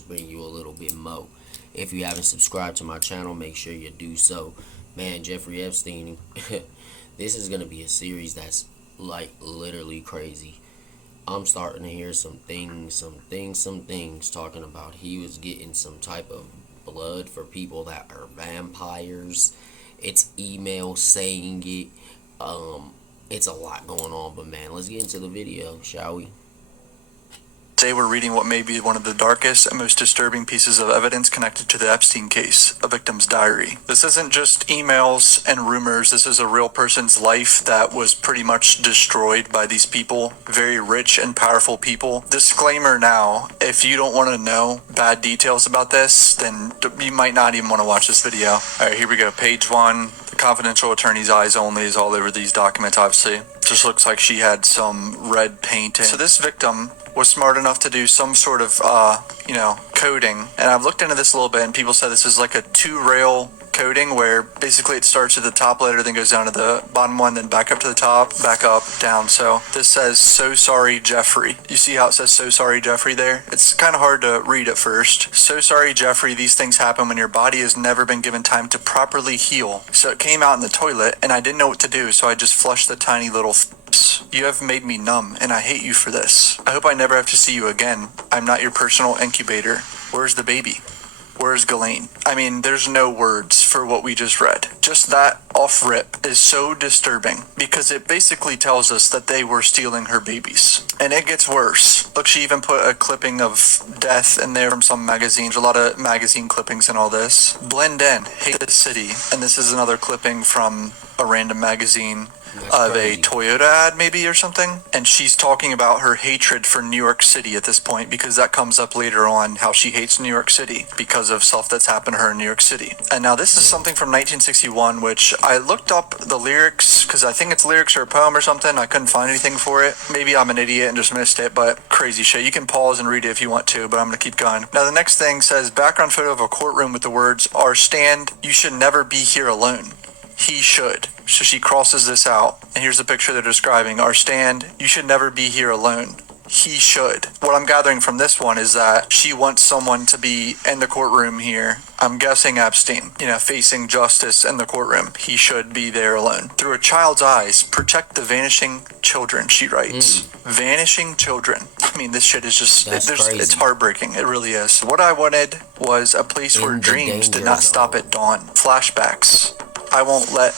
just bring you a little bit more. If you haven't subscribed to my channel, make sure you do so. Man, Jeffrey Epstein, this is going to be a series that's like literally crazy. I'm starting to hear some things talking about he was getting some type of blood for people that are vampires. It's email saying it. It's a lot going on, but man, let's get into the video, shall we? Today we're reading what may be one of the darkest and most disturbing pieces of evidence connected to the Epstein case, a victim's diary. This isn't just emails and rumors, this is a real person's life that was pretty much destroyed by these people, very rich and powerful people. Disclaimer now, if you don't want to know bad details about this, then you might not even want to watch this video. Alright, here we go, page 1. The confidential attorney's eyes only is all over these documents, obviously. Just looks like she had some red paint. So this victim was smart enough to do some sort of, coding. And I've looked into this a little bit, and people said this is like a 2-rail coding where basically it starts at the top letter, then goes down to the bottom one, then back up to the top, back up, down. So this says, "So sorry, Jeffrey." You see how it says "So sorry, Jeffrey" there? It's kind of hard to read at first. "So sorry, Jeffrey. These things happen when your body has never been given time to properly heal. So it came out in the toilet, and I didn't know what to do, so I just flushed the tiny little You have made me numb, and I hate you for this. I hope I never have to see you again. I'm not your personal incubator. Where's the baby? Where's Ghislaine?" I mean, there's no words for what we just read. Just that off rip is so disturbing because it basically tells us that they were stealing her babies. And it gets worse. Look, she even put a clipping of death in there from some magazines. A lot of magazine clippings and all this. "Blend in, hate the city." And this is another clipping from a random magazine. Of a Toyota ad maybe or something, and she's talking about her hatred for New York City at this point because that comes up later on, how she hates New York City because of stuff that's happened to her in New York City. And now this is something from 1961, which I looked up the lyrics because I think it's lyrics or a poem or something. I couldn't find anything for it. Maybe I'm an idiot and just missed it, but crazy shit. You can pause and read it if you want to, but I'm gonna keep going. Now the next thing says, "Background photo of a courtroom with the words, 'Our stand, you should never be here alone. He should.'" So she crosses this out, and here's the picture they're describing. "Our stand, you should never be here alone. He should." What I'm gathering from this one is that she wants someone to be in the courtroom here. I'm guessing Epstein, facing justice in the courtroom. He should be there alone. "Through a child's eyes, protect the vanishing children," she writes. Vanishing children. I mean, this shit is just, it's heartbreaking. It really is. What I wanted was a place where dreams did not stop at dawn. Flashbacks. I won't let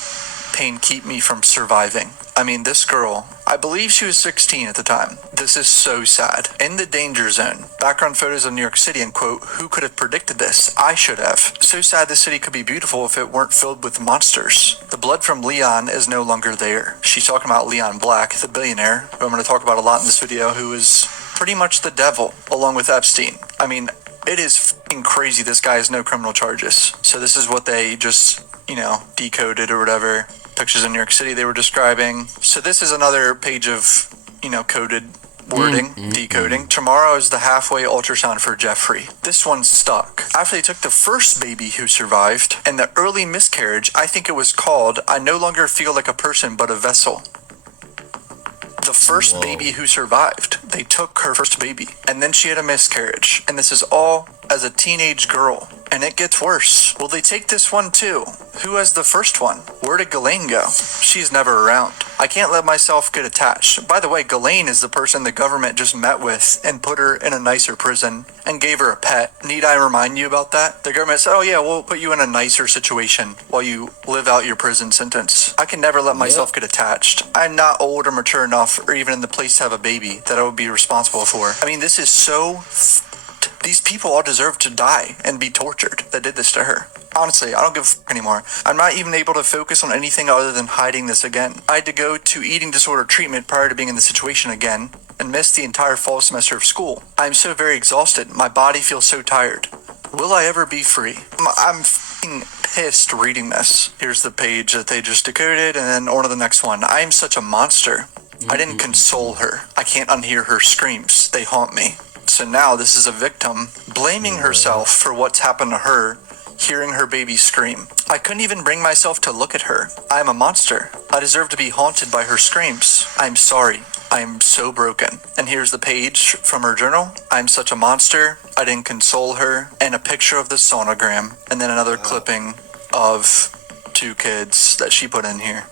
pain keep me from surviving. I mean, this girl, I believe she was 16 at the time. This is so sad. "In the danger zone. Background photos of New York City," and quote, "Who could have predicted this? I should have. So sad the city could be beautiful if it weren't filled with monsters. The blood from Leon is no longer there." She's talking about Leon Black, the billionaire, who I'm going to talk about a lot in this video, who is pretty much the devil, along with Epstein. I mean, it is fucking crazy this guy has no criminal charges. So this is what they just, decoded or whatever. Pictures in New York City they were describing. So this is another page of, coded wording, decoding. "Tomorrow is the halfway ultrasound for Jeffrey. This one's stuck. After they took the first baby who survived and the early miscarriage, I think it was called, I no longer feel like a person but a vessel." The first baby who survived. They took her first baby. And then she had a miscarriage. And this is all as a teenage girl. And it gets worse. Will they take this one too? Who has the first one? Where did Ghislaine go? She's never around. I can't let myself get attached. By the way, Ghislaine is the person the government just met with and put her in a nicer prison and gave her a pet. Need I remind you about that? The government said, "Oh yeah, we'll put you in a nicer situation while you live out your prison sentence." I can never let myself get attached. I'm not old or mature enough or even in the place to have a baby that I would be responsible for. I mean, this is so these people all deserve to die and be tortured that did this to her. Honestly, I don't give a fuck anymore. I'm not even able to focus on anything other than hiding this again. I had to go to eating disorder treatment prior to being in the situation again and missed the entire fall semester of school. I'm so very exhausted. My body feels so tired. Will I ever be free? I'm f***ing pissed reading this. Here's the page that they just decoded, and then on to the next one. I am such a monster. I didn't console her. I can't unhear her screams. They haunt me. So now this is a victim blaming herself for what's happened to her hearing her baby scream. I couldn't even bring myself to look at her. I am a monster. I deserve to be haunted by her screams. I'm sorry. I am so broken. And here's the page from her journal. I'm such a monster. I didn't console her. And a picture of the sonogram. And then another clipping of 2 kids that she put in here.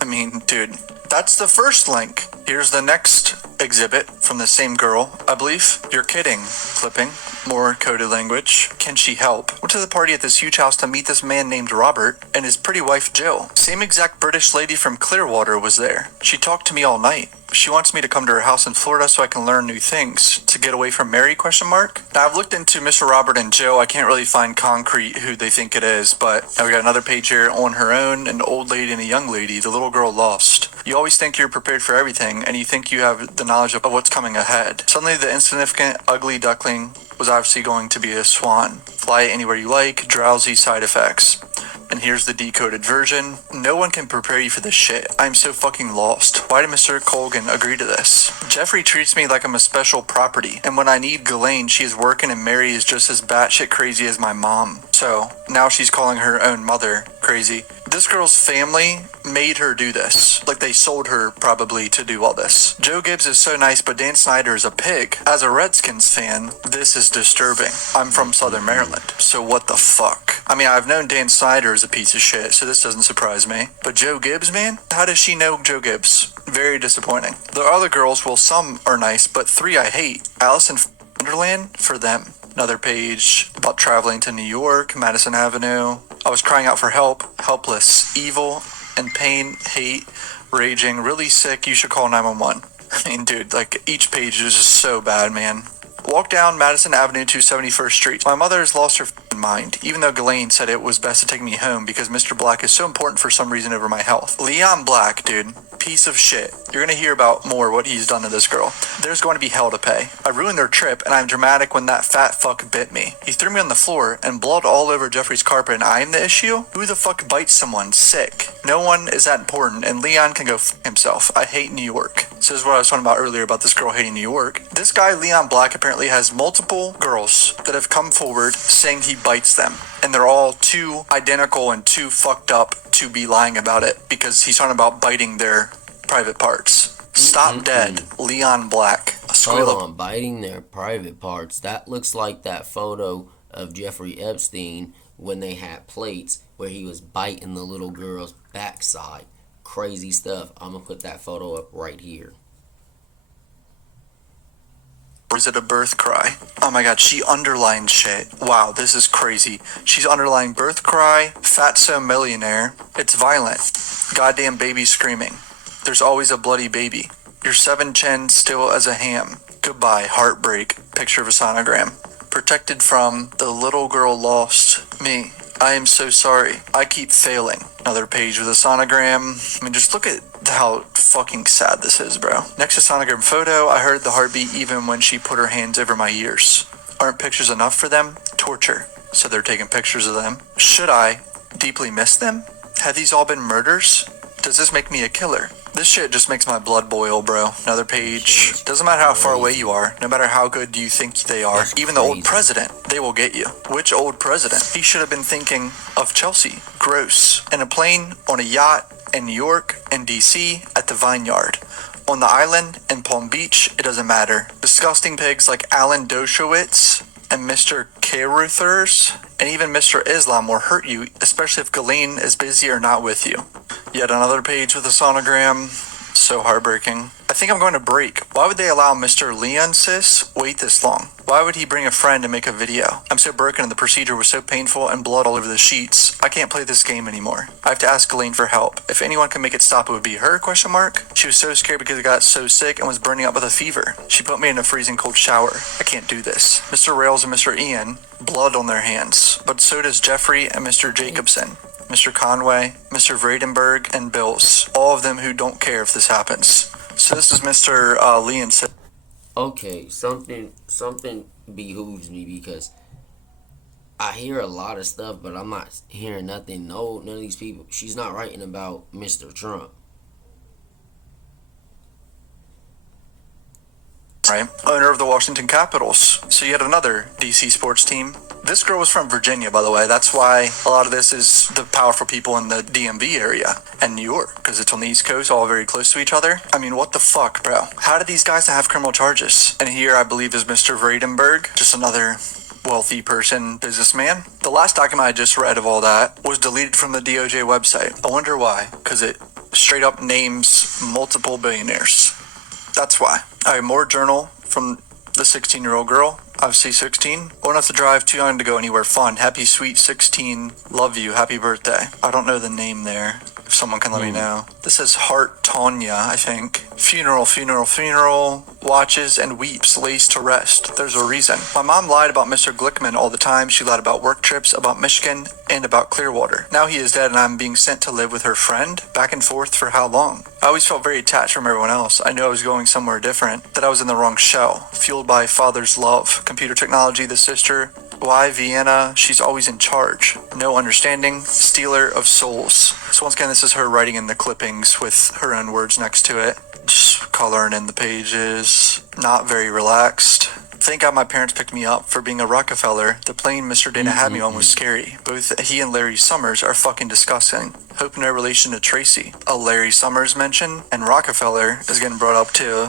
I mean, dude, that's the first link. Here's the next exhibit from the same girl, I believe. You're kidding. Clipping. More coded language. Can she help? Went to the party at this huge house to meet this man named Robert and his pretty wife Jill. Same exact British lady from Clearwater was there. She talked to me all night. She wants me to come to her house in Florida so I can learn new things. To get away from Mary, question mark? Now, I've looked into Mr. Robert and Jill. I can't really find concrete who they think it is, but now we got another page here. On her own, an old lady and a young lady. The little girl lost. You always think you're prepared for everything, and you think you have the knowledge of what's coming ahead. Suddenly, the insignificant, ugly duckling was obviously going to be a swan. Fly it anywhere you like, drowsy side effects. And here's the decoded version. No one can prepare you for this shit. I'm so fucking lost. Why did Mr. Colgan agree to this? Jeffrey treats me like I'm a special property. And when I need Ghislaine, she is working and Mary is just as batshit crazy as my mom. So, now she's calling her own mother crazy. This girl's family made her do this. Like they sold her probably to do all this. Joe Gibbs is so nice, but Dan Snyder is a pig. As a Redskins fan, this is disturbing. I'm from Southern Maryland, so what the fuck? I mean, I've known Dan Snyder is a piece of shit, so this doesn't surprise me. But Joe Gibbs, man? How does she know Joe Gibbs? Very disappointing. The other girls, well, some are nice, but 3 I hate. Alice in Wonderland, for them. Another page about traveling to New York, Madison Avenue. I was crying out for help, helpless, evil, and pain, hate, raging, really sick, you should call 911. I mean, dude, like, each page is just so bad, man. Walk down Madison Avenue to 71st Street. My mother has lost her mind, even though Ghislaine said it was best to take me home because Mr. Black is so important for some reason over my health. Leon Black, dude. Piece of shit. You're gonna hear about more what he's done to this girl. There's going to be hell to pay. I ruined their trip and I'm dramatic when that fat fuck bit me. He threw me on the floor and blood all over Jeffrey's carpet and I'm the issue? Who the fuck bites someone? Sick. No one is that important and Leon can go f himself. I hate New York. So this is what I was talking about earlier about this girl hating New York. This guy, Leon Black, apparently has multiple girls that have come forward saying he bites them. And they're all too identical and too fucked up to be lying about it because he's talking about biting their private parts. Stop dead. Leon Black. Hold on, biting their private parts. That looks like that photo of Jeffrey Epstein when they had plates where he was biting the little girl's backside. Crazy stuff. I'm going to put that photo up right here. Or is it a birth cry? Oh my god, she underlined shit. Wow, this is crazy. She's underlining birth cry, fatso millionaire. It's violent. Goddamn baby screaming. There's always a bloody baby. Your 7 chin still as a ham. Goodbye, heartbreak. Picture of a sonogram. Protected from the little girl lost. Me. I am so sorry. I keep failing. Another page with a sonogram. I mean, just look at how fucking sad this is, bro. Next to sonogram photo, I heard the heartbeat even when she put her hands over my ears. Aren't pictures enough for them? Torture. So they're taking pictures of them. Should I deeply miss them? Have these all been murders? Does this make me a killer? This shit just makes my blood boil, bro. Another page. Doesn't matter how far away you are, no matter how good you think they are. Even the old president, they will get you. Which old president? He should have been thinking of Chelsea. Gross. In a plane, on a yacht, in New York, in DC, at the Vineyard. On the island, in Palm Beach, it doesn't matter. Disgusting pigs like Alan Dershowitz and Mr. Caruthers and even Mr. Islam will hurt you, especially if Ghislaine is busy or not with you. Yet another page with a sonogram. So heartbreaking. I think I'm going to break. Why would they allow Mr. Leon Sis wait this long? Why would he bring a friend to make a video? I'm so broken and the procedure was so painful and blood all over the sheets. I can't play this game anymore. I have to ask Ghislaine for help. If anyone can make it stop, it would be her, question mark. She was so scared because I got so sick and was burning up with a fever. She put me in a freezing cold shower. I can't do this. Mr. Rails and Mr. Ian, blood on their hands. But so does Jeffrey and Mr. Jacobson. Mr. Conway, Mr. Vradenberg, and Bills. All of them who don't care if this happens. So this is Mr. Leon. Okay, something behooves me because I hear a lot of stuff, but I'm not hearing nothing. No, none of these people. She's not writing about Mr. Trump. Right, owner of the Washington Capitals. So yet another DC sports team. This girl was from Virginia, by the way. That's why a lot of this is the powerful people in the DMV area and New York, because it's on the East Coast, all very close to each other. I mean, what the fuck, bro? How did these guys not have criminal charges? And here, I believe, is Mr. Vredenberg, just another wealthy person, businessman. The last document I just read of all that was deleted from the DOJ website. I wonder why, because it straight up names multiple billionaires. That's why. All right, more journal from the 16-year-old girl. Obviously 16. Old enough to drive, too young to go anywhere fun. Happy sweet 16. Love you. Happy birthday. I don't know the name there. If someone can let me know. This says Heart Tanya, I think. Funeral, funeral, funeral. Watches and weeps, lays to rest. There's a reason. My mom lied about Mr. Glickman all the time. She lied about work trips, about Michigan, and about Clearwater. Now he is dead and I'm being sent to live with her friend. Back and forth for how long? I always felt very attached from everyone else. I knew I was going somewhere different, that I was in the wrong shell. Fueled by father's love. Computer technology, the sister. Why Vienna? She's always in charge. No understanding. Stealer of souls. So once again, this is her writing in the clippings with her own words next to it. Just coloring in the pages. Not very relaxed. Thank God my parents picked me up for being a Rockefeller. The plane Mr. Dana had me on was scary. Both he and Larry Summers are fucking disgusting. Hope no relation to Tracy. A Larry Summers mention, and Rockefeller is getting brought up too.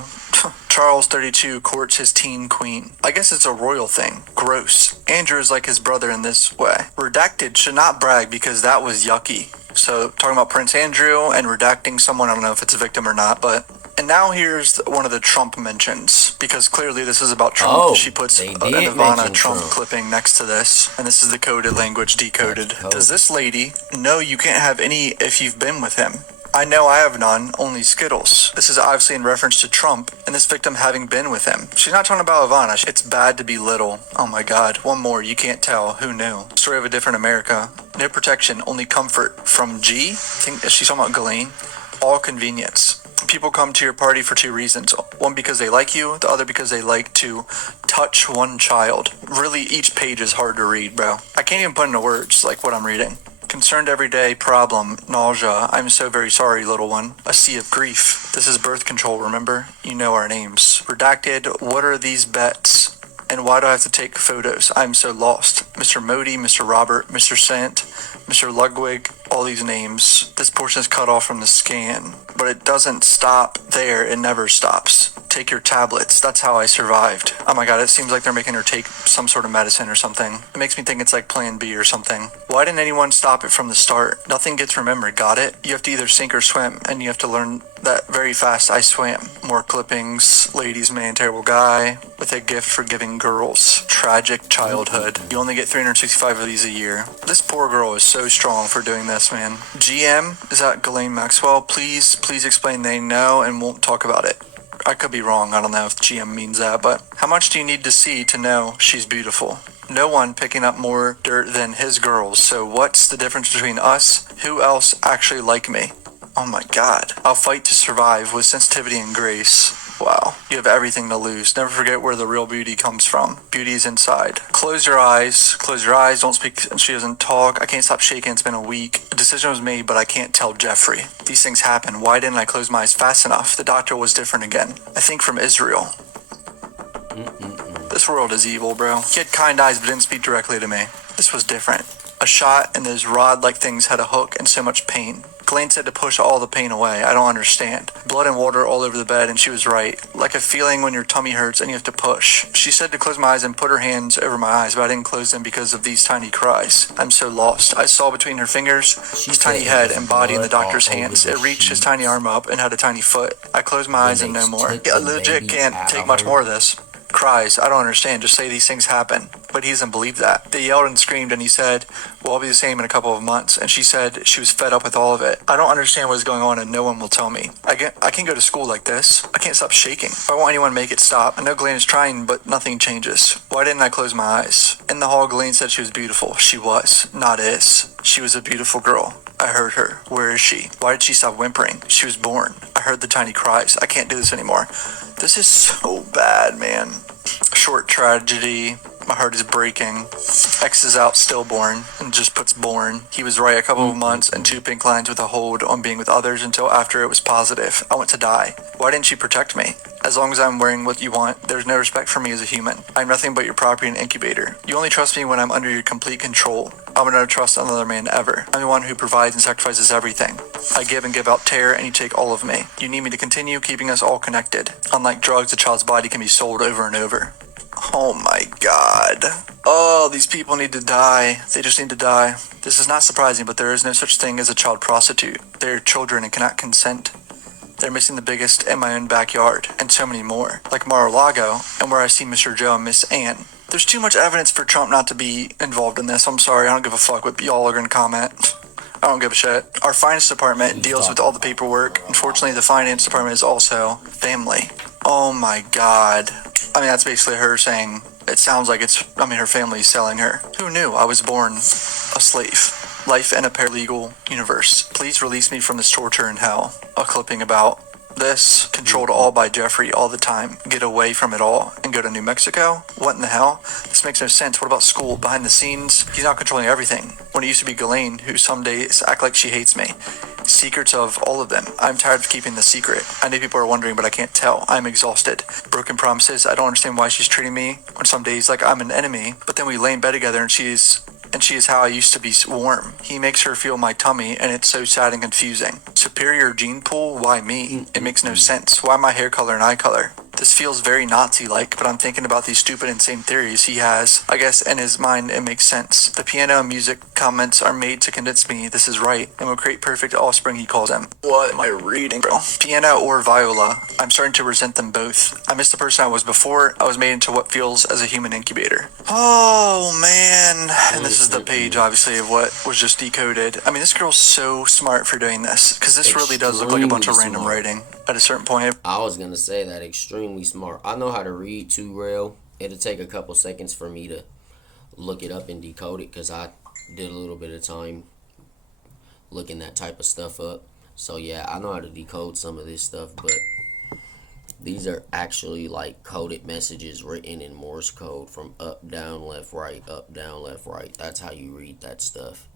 Charles 32 courts his teen queen. I guess it's a royal thing. Gross. Andrew is like his brother in this way. Redacted should not brag because that was yucky. So talking about Prince Andrew and redacting someone, I don't know if it's a victim or not, but... And now here's one of the Trump mentions, because clearly this is about Trump. Oh, she puts they an did Ivana mention Trump Trump. clipping next to this, and this is the coded language decoded. Does this lady know you can't have any if you've been with him? I know I have none, only Skittles. This is obviously in reference to Trump and this victim having been with him. She's not talking about Ivana. It's bad to be little. Oh my God. One more. You can't tell. Who knew? Story of a different America. No protection, only comfort. From G? I think she's talking about Ghislaine. All convenience. People come to your party for two reasons. One, because they like you. The other, because they like to touch one child. Really, each page is hard to read, bro. I can't even put into words like what I'm reading. Concerned everyday problem, nausea. I'm so very sorry, little one. A sea of grief. This is birth control, remember? You know our names. Redacted, what are these bets? And why do I have to take photos? I'm so lost. Mr. Modi, Mr. Robert, Mr. Sant, Mr. Ludwig, all these names. This portion is cut off from the scan, but it doesn't stop there. It never stops. Take your tablets. That's how I survived. Oh my God, it seems like they're making her take some sort of medicine or something. It makes me think it's like Plan B or something. Why didn't anyone stop it from the start? Nothing gets remembered. Got it? You have to either sink or swim, and you have to learn that very fast. I swam. More clippings. Ladies man, terrible guy with a gift for giving girls. Tragic childhood. You only get 365 of these a year. This poor girl is so strong for doing this, man. GM, is that Ghislaine Maxwell? Please explain they know and won't talk about it. I could be wrong. I don't know if GM means that, but how much do you need to see to know she's beautiful? No one picking up more dirt than his girls. So what's the difference between us? Who else actually like me? Oh my God. I'll fight to survive with sensitivity and grace. Wow. You have everything to lose. Never forget where the real beauty comes from. Beauty is inside. Close your eyes. Close your eyes. Don't speak. She doesn't talk. I can't stop shaking. It's been a week. A decision was made, but I can't tell Jeffrey. These things happen. Why didn't I close my eyes fast enough? The doctor was different again. I think from Israel. This world is evil, bro. He had kind eyes, but didn't speak directly to me. This was different. A shot and those rod-like things had a hook and so much pain. Ghislaine said to push all the pain away. I don't understand. Blood and water all over the bed, and she was right. Like a feeling when your tummy hurts and you have to push. She said to close my eyes and put her hands over my eyes, but I didn't close them because of these tiny cries. I'm so lost. I saw between her fingers his tiny head and body in the doctor's hands. It reached his tiny arm up and had a tiny foot. I closed my eyes and no more. I legit can't take much more of this. Cries. I don't understand. Just say these things happen. But he doesn't believe that. They yelled and screamed and he said, well, I'll be the same in a couple of months. And she said she was fed up with all of it. I don't understand what is going on and no one will tell me. I can't go to school like this. I can't stop shaking. If I want anyone to make it stop. I know Ghislaine is trying, but nothing changes. Why didn't I close my eyes? In the hall, Ghislaine said she was beautiful. She was. Not is. She was a beautiful girl. I heard her. Where is she? Why did she stop whimpering? She was born. I heard the tiny cries. I can't do this anymore. This is so bad, man. Short tragedy. My heart is breaking. X is out, stillborn, and just puts born. He was right, a couple of months and 2 pink lines with a hold on being with others until after it was positive. I want to die. Why didn't you protect me? As long as I'm wearing what you want, there's no respect for me as a human. I'm nothing but your property and incubator. You only trust me when I'm under your complete control. I would never trust another man ever. I'm the one who provides and sacrifices everything. I give and give out terror, and you take all of me. You need me to continue keeping us all connected. Unlike drugs, a child's body can be sold over and over. Oh my god. Oh, these people need to die. They just need to die. This is not surprising, but there is no such thing as a child prostitute. They're children and cannot consent. They're missing the biggest in my own backyard, and so many more, like Mar-a-Lago, and where I see Mr. Joe and Miss Ann. There's too much evidence for Trump not to be involved in this. I'm sorry, I don't give a fuck what y'all are gonna comment. I don't give a shit. Our finance department deals with all the paperwork. Unfortunately, the finance department is also family. Oh my god. I mean, that's basically her saying, it sounds like her family's selling her. Who knew I was born a slave? Life in a paralegal universe. Please release me from this torture in hell. A clipping about this, controlled all by Jeffrey all the time. Get away from it all and go to New Mexico? What in the hell? This makes no sense. What about school? Behind the scenes? He's not controlling everything. When it used to be Ghislaine, who some days act like she hates me. Secrets of all of them. I'm tired of keeping the secret. I know people are wondering, but I can't tell. I'm exhausted. Broken promises. I don't understand why she's treating me on some days like I'm an enemy, but then we lay in bed together and she is how I used to be warm. He makes her feel my tummy, and it's so sad and confusing. Superior gene pool? Why me? It makes no sense. Why my hair color and eye color? This feels very Nazi-like, but I'm thinking about these stupid, insane theories he has. I guess in his mind it makes sense. The piano and music comments are made to convince me this is right, and will create perfect offspring, he calls them. What am I reading, bro? Piano or viola? I'm starting to resent them both. I miss the person I was before. I was made into what feels as a human incubator. Oh, man. And this is the page, obviously, of what was just decoded. I mean, this girl's so smart for doing this, because this really does look like a bunch of random writing at a certain point. I was gonna say that extremely smart. I know how to read too, real. It'll take a couple seconds for me to look it up and decode it, because I did a little bit of time looking that type of stuff up. So yeah, I know how to decode some of this stuff, but these are actually like coded messages written in Morse code from up, down, left, right, up, down, left, right. That's how you read that stuff.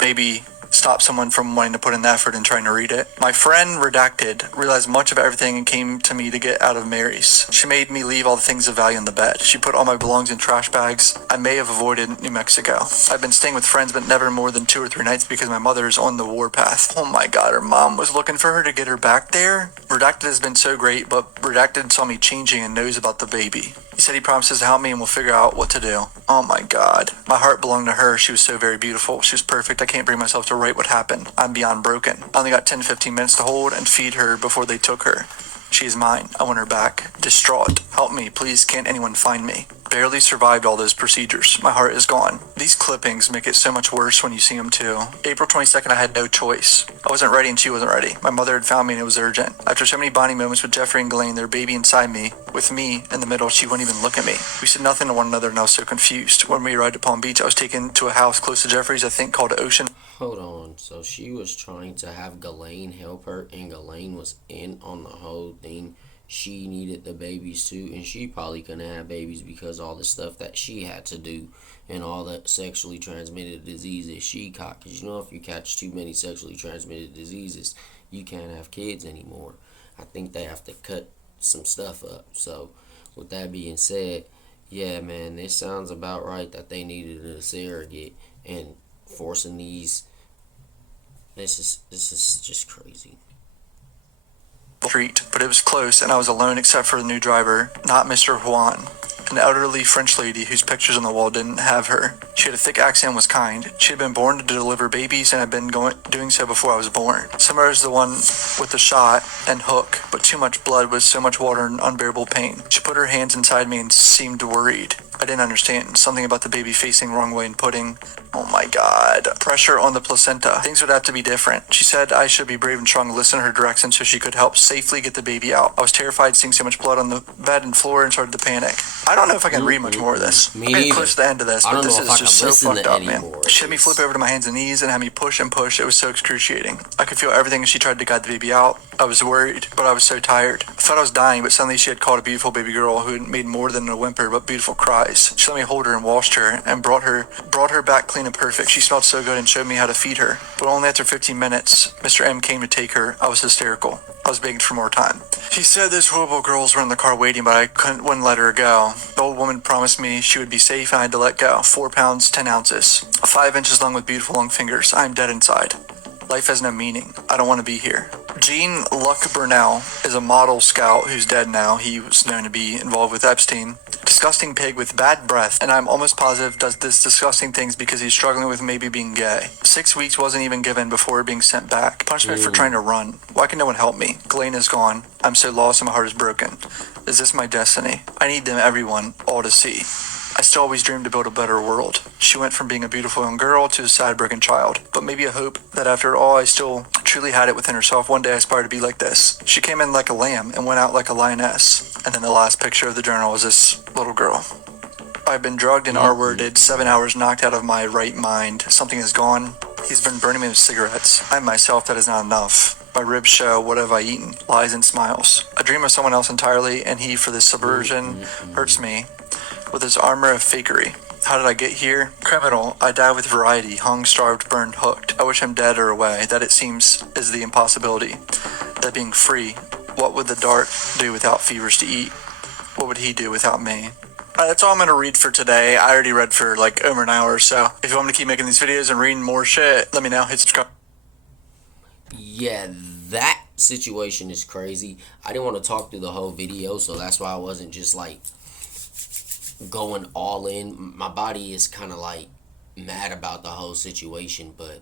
Maybe stop someone from wanting to put in the effort and trying to read it. My friend Redacted realized much of everything and came to me to get out of Mary's. She made me leave all the things of value in the bed. She put all my belongings in trash bags. I may have avoided New Mexico. I've been staying with friends, but never more than 2 or 3 nights because my mother is on the warpath. Oh my god, her mom was looking for her to get her back there? Redacted has been so great, but Redacted saw me changing and knows about the baby. He said he promises to help me and we'll figure out what to do. Oh my god. My heart belonged to her. She was so very beautiful. She was perfect. I can't bring myself to write what happened. I'm beyond broken. I only got 10-15 minutes to hold and feed her before they took her. She is mine. I want her back. Distraught. Help me, please. Can't anyone find me? Barely survived all those procedures. My heart is gone. These clippings make it so much worse when you see them too. April 22nd, I had no choice. I wasn't ready and she wasn't ready. My mother had found me and it was urgent. After so many bonding moments with Jeffrey and Ghislaine, their baby inside me, with me in the middle, she wouldn't even look at me. We said nothing to one another and I was so confused. When we arrived at Palm Beach, I was taken to a house close to Jeffrey's, I think called Ocean. Hold on. So she was trying to have Ghislaine help her, and Ghislaine was in on the whole thing. She needed the babies too, and she probably couldn't have babies because all the stuff that she had to do and all the sexually transmitted diseases she caught. Because you know, if you catch too many sexually transmitted diseases, you can't have kids anymore. I think they have to cut some stuff up. So with that being said, yeah, man, this sounds about right that they needed a surrogate, and forcing these, this is just crazy. Street, but it was close and I was alone except for the new driver, not Mr. Juan, an elderly French lady whose pictures on the wall didn't have her. She had a thick accent and was kind. She had been born to deliver babies and had been doing so before I was born. Similar as the one with the shot and hook, but too much blood with so much water and unbearable pain. She put her hands inside me and seemed worried. I didn't understand. Something about the baby facing wrong way and putting, oh my god, pressure on the placenta. Things would have to be different. She said I should be brave and strong and listen to her directions so she could help safely get the baby out. I was terrified seeing so much blood on the bed and floor and started to panic. I don't know if I can read much more of this. Me I'm getting neither. close to the end of this, I but don't this know is if I just can so listen fucked to up, any man. more. She had me flip over to my hands and knees and had me push and push. It was so excruciating. I could feel everything as she tried to guide the baby out. I was worried, but I was so tired. I thought I was dying, but suddenly she had caught a beautiful baby girl who had made more than a whimper, but beautiful cries. She let me hold her and washed her and brought her back clean and perfect. She smelled so good and showed me how to feed her. But only after 15 minutes, Mr. M came to take her. I was hysterical. I was begging for more time. He said those horrible girls were in the car waiting, but wouldn't let her go. The old woman promised me she would be safe and I had to let go. 4 pounds, 10 ounces. 5 inches long with beautiful long fingers. I am dead inside. Life has no meaning. I don't want to be here. Gene Luck Burnell is a model scout who's dead now. He was known to be involved with Epstein. Disgusting pig with bad breath, and I'm almost positive does this disgusting things because he's struggling with maybe being gay. 6 weeks wasn't even given before being sent back. Punishment for trying to run. Why can no one help me? Ghislaine is gone. I'm so lost and my heart is broken. Is this my destiny? I need them, everyone, all to see. I still always dreamed to build a better world. She went from being a beautiful young girl to a sad, broken child. But maybe a hope that after all, I still truly had it within herself. One day I aspired to be like this. She came in like a lamb and went out like a lioness. And then the last picture of the journal was this little girl. I've been drugged and R-worded, 7 hours knocked out of my right mind. Something is gone. He's been burning me with cigarettes. I myself, that is not enough. My ribs show what have I eaten, lies and smiles. I dream of someone else entirely, and he, for this subversion, hurts me with his armor of fakery. How did I get here? Criminal. I die with variety, hung, starved, burned, hooked. I wish him dead or away. That, it seems, is the impossibility. That being free, what would the dart do without fevers to eat? What would he do without me? That's all I'm going to read for today. I already read for like over an hour, so if you want me to keep making these videos and reading more shit, let me know. Hit subscribe. Yeah, that situation is crazy. I didn't want to talk through the whole video, so that's why I wasn't just like going all in. My body is kind of like mad about the whole situation, but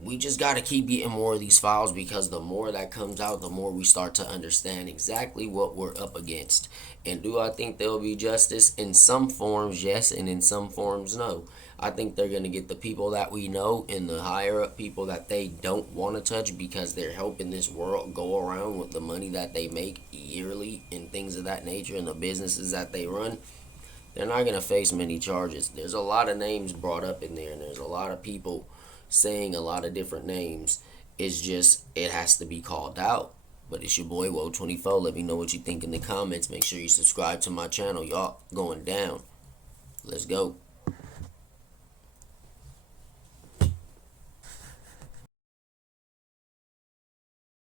we just got to keep getting more of these files, because the more that comes out, the more we start to understand exactly what we're up against. And do I think there'll be justice? In some forms, yes, and in some forms, no. I think they're going to get the people that we know and the higher up people that they don't want to touch, because they're helping this world go around with the money that they make yearly and things of that nature, and the businesses that they run. They're not going to face many charges. There's a lot of names brought up in there, and there's a lot of people saying a lot of different names. It's just, it has to be called out. But it's your boy Woe24. Let me know what you think in the comments. Make sure you subscribe to my channel. Y'all going down. Let's go.